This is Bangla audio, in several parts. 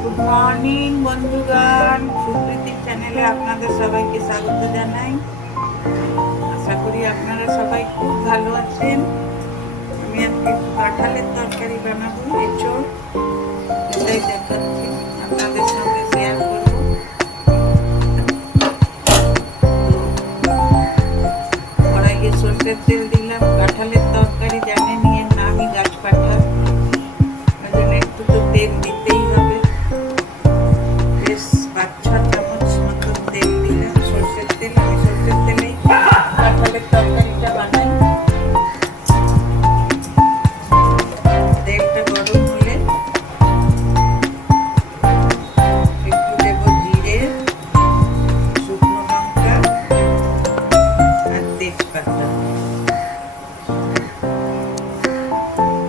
গুড মর্নিং বন্ধুগণ, সুপ্রীতির চ্যানেলে আপনাদের সবাইকে স্বাগত জানাই। আশা করি আপনারা সবাই খুব ভালো আছেন। আমি আজকে একটু কাঁঠালের তরকারি বানাবো, এঁচোড়, এটাই দেখাচ্ছি, আপনাদের সঙ্গে শেয়ার করব। কড়াইয়ে সরষের তেল দিলাম। কাঁঠালের তরকারি জানেন এর নামই গাছ কাঁঠাল, ওই জন্য একটু তো তেল দিতেই হবে। বেশ 5-6 চামচ মতো তেল দিলাম, সরষের তেল। আমি সরষের তেলেই কাঁঠালের তরকারিটা বানাই। তেলটা গরম হলে একটু দেব জিরে, শুকনো লঙ্কা আর তেজপাতা।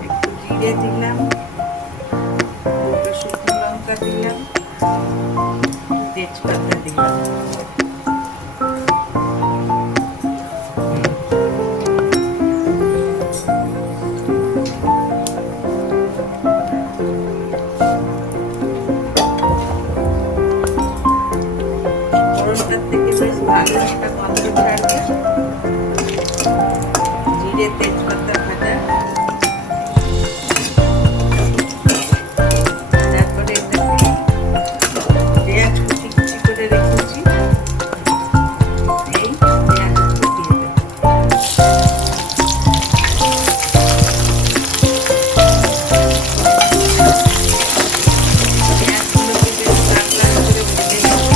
একটু জিরে দিলাম, দুটো শুকনো লঙ্কা দিলাম, তেজপাতা দিলাম। ফোড়নটার থেকে বেশ ভালো একটা গন্ধ ছাড়বে, জিরে তেজপাতা ভাজা। তারপরে এটাকে পেঁয়াজ কুচি কুচি করে রেখেছি, এই পেঁয়াজগুলো দিয়ে দেবো। পেঁয়াজগুলোকে বেশ লাল লাল করে ভেজে নেব।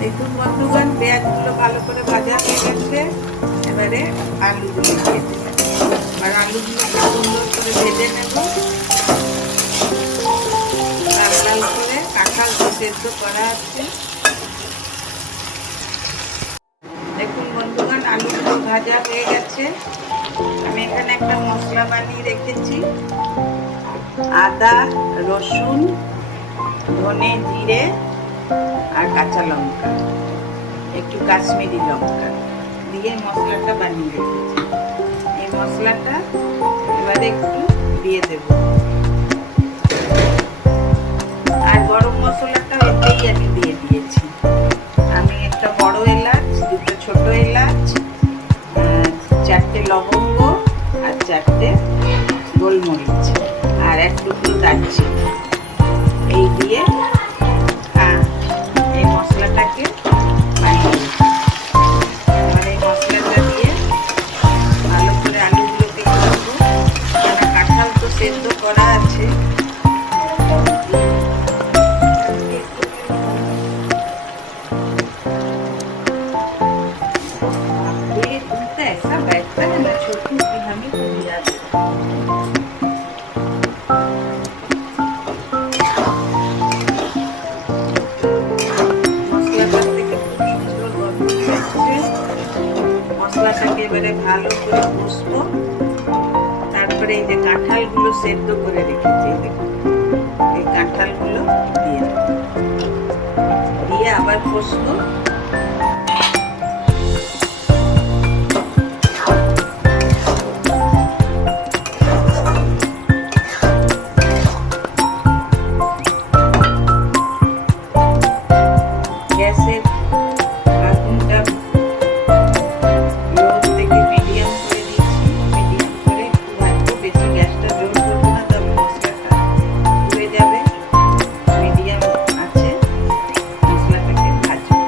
দেখুন বন্ধুগণ, পেঁয়াজগুলো ভালো করে ভাজা হয়ে গেছে। এবারে আলুগুলো দিয়ে দেবো, আর আলুগুলোকে সুন্দর করে ভেজে নেব লাল লাল করে। কাঁঠাল তো সেদ্ধ করা আছে। দেখুন বন্ধুগণ, আলুগুলো ভাজা হয়ে গেছে। আমি এখানে একটা মশলা বানিয়ে রেখেছি। আদা, রসুন, ধনে, জিরে আর কাঁচা লঙ্কা, একটু কাশ্মীরি লঙ্কা দিয়ে মশলাটা বানিয়ে রেখেছি। এই মশলাটা এবারে একটু দিয়ে দেব, আর গরম মশলাটা এতেই আমি দিয়ে দিয়েছি। আমি একটা বড় এলাচ, দুটো ছোট এলাচ, 4টে লবঙ্গ আর 4টে গোলমরিচ আর এক টুকরো দারচিনি, এই দিয়ে এই মশলাটাকে বানিয়ে নিই। এবার এই মশলাটা দিয়ে ভালো করে আলুগুলোকে করবো, কারণ কাঁঠাল তো সেদ্ধ করা আছে। ये उनका ऐसा बैठता है ना छोटू की हमें तो दिया মশলাটাকে এবারে ভালো করে কষবো। তারপরে এই যে কাঁঠালগুলো সেদ্ধ করে রেখেছি, দেখুন এই কাঁঠালগুলো দিয়ে দিয়ে আবার কষবো। গ্যাসের আগুনটা লো থেকে মিডিয়াম করে দিয়েছি। মিডিয়াম করে একটু ভাজবো, বেশি গ্যাসটা জোর করবো না, তবে মশলাটা পুড়ে যাবে। মিডিয়াম আছে মশলাটাকে ভাজবো।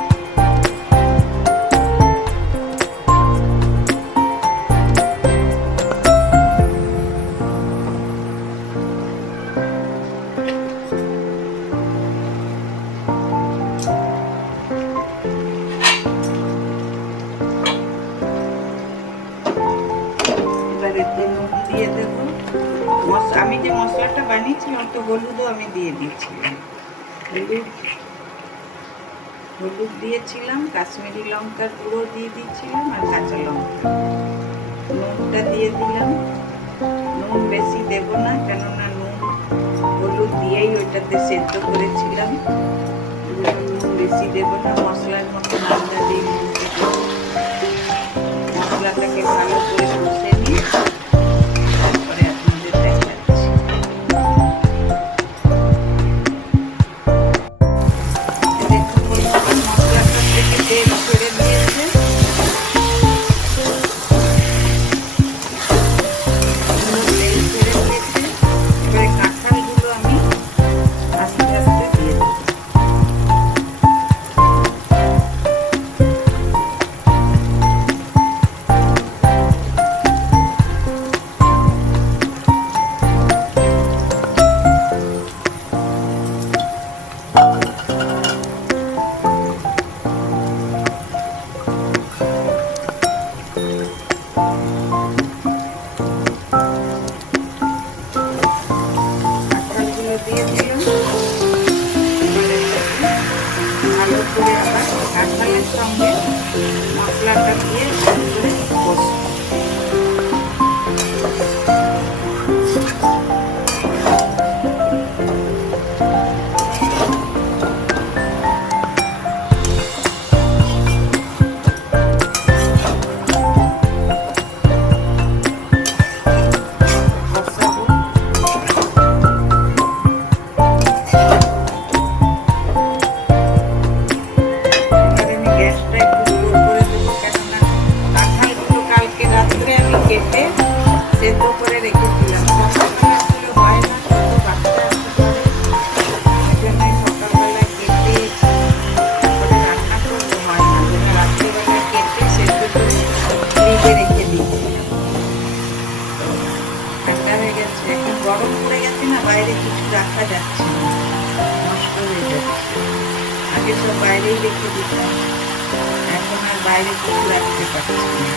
এবার এতে নুন দিয়ে দেবো। আমি যে মশলাটা বানিয়েছিলাম তো হলুদও আমি দিয়ে দিয়েছিলাম, হলুদ দিয়েছিলাম, কাশ্মীরি লঙ্কার গুঁড়ো দিয়ে দিয়েছিলাম আর কাঁচা লঙ্কা। নুনটা দিয়ে দিলাম, নুন বেশি দেব দেবো না, কেননা নুন হলুদ দিয়েই ওইটাতে সেদ্ধ করেছিলাম। নুন বেশি দেবো না, মশলার মতো আদা দিয়ে মশলাটাকে ভালো করে কষে নিয়ে তারপরে আপনাদের দেখাচ্ছি। দেখুন মশলাটা থেকে তেল ছেড়ে দিয়েছে। এবারে কাঁঠালগুলো আমি আস্তে আস্তে দিয়ে দেবো। দিয়ে দিলাম। ভালো করে আবার কাঁঠালের সঙ্গে মশলাটা দিয়ে ভালো করে কষবো। কেটে সেদ্ধ করে রেখেছিলাম। সকালবেলা আসলে হয় না, ছোট বাচ্চা আসতে পারে, এই জন্য সকালবেলা কেটে তারপরে রান্না করতে হয় না, যেন রাত্রিবেলা কেটে সেদ্ধ করে ফ্রিজে রেখে দিয়েছিলাম। ঠান্ডা হয়ে গেছে, এখন গরম পড়ে গেছে না, বাইরে কিছু রাখা যাচ্ছে না, নষ্ট হয়ে যাচ্ছে। আগে সব বাইরেই রেখে দিতাম, এখন আর বাইরে কিছু রাখতে পারছি না।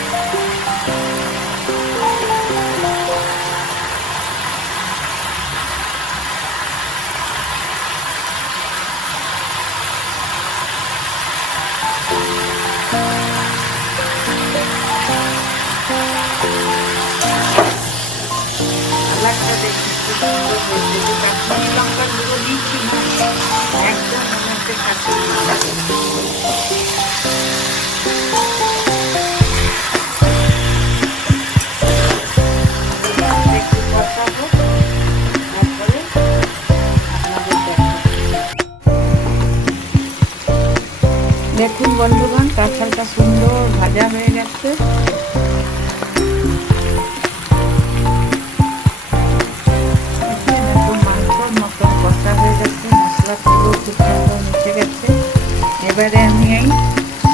কালারটা দেখি কি সুন্দর হয়েছে। যে কাশ্মীরি লঙ্কার গুঁড়ো দিচ্ছি না, একদম মনে হচ্ছে কাশ্মীরি লঙ্কা। একটু কষাবো, তারপরে আপনাদের দেখুন বন্ধুগণ, কাঁঠালটা সুন্দর ভাজা হয়ে গেছে। মতন কষা হয়ে গেছে, মশলা পুরো খুব সুন্দর মিশে গেছে। এবারে আমি এই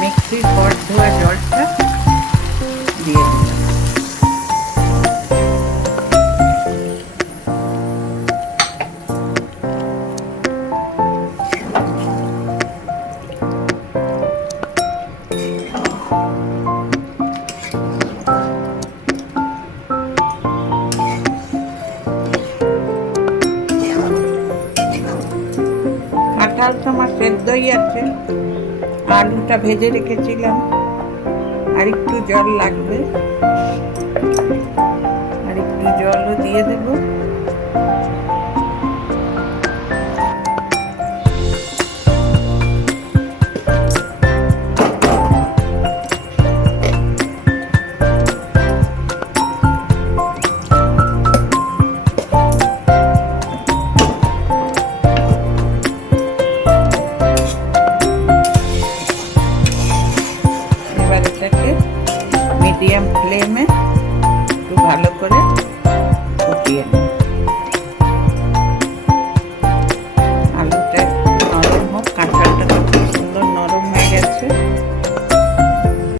মিক্সির পট ধোয়া জলটা দিয়ে দিলাম। কাঁঠাল তো আমার সেদ্ধই আছে, আলুটা ভেজে রেখেছিলাম, আর একটু জল লাগবে, আর একটু জলও দিয়ে দেব। মিডিয়াম ফ্লেমে একটু ভালো করে ফুটিয়ে নেব।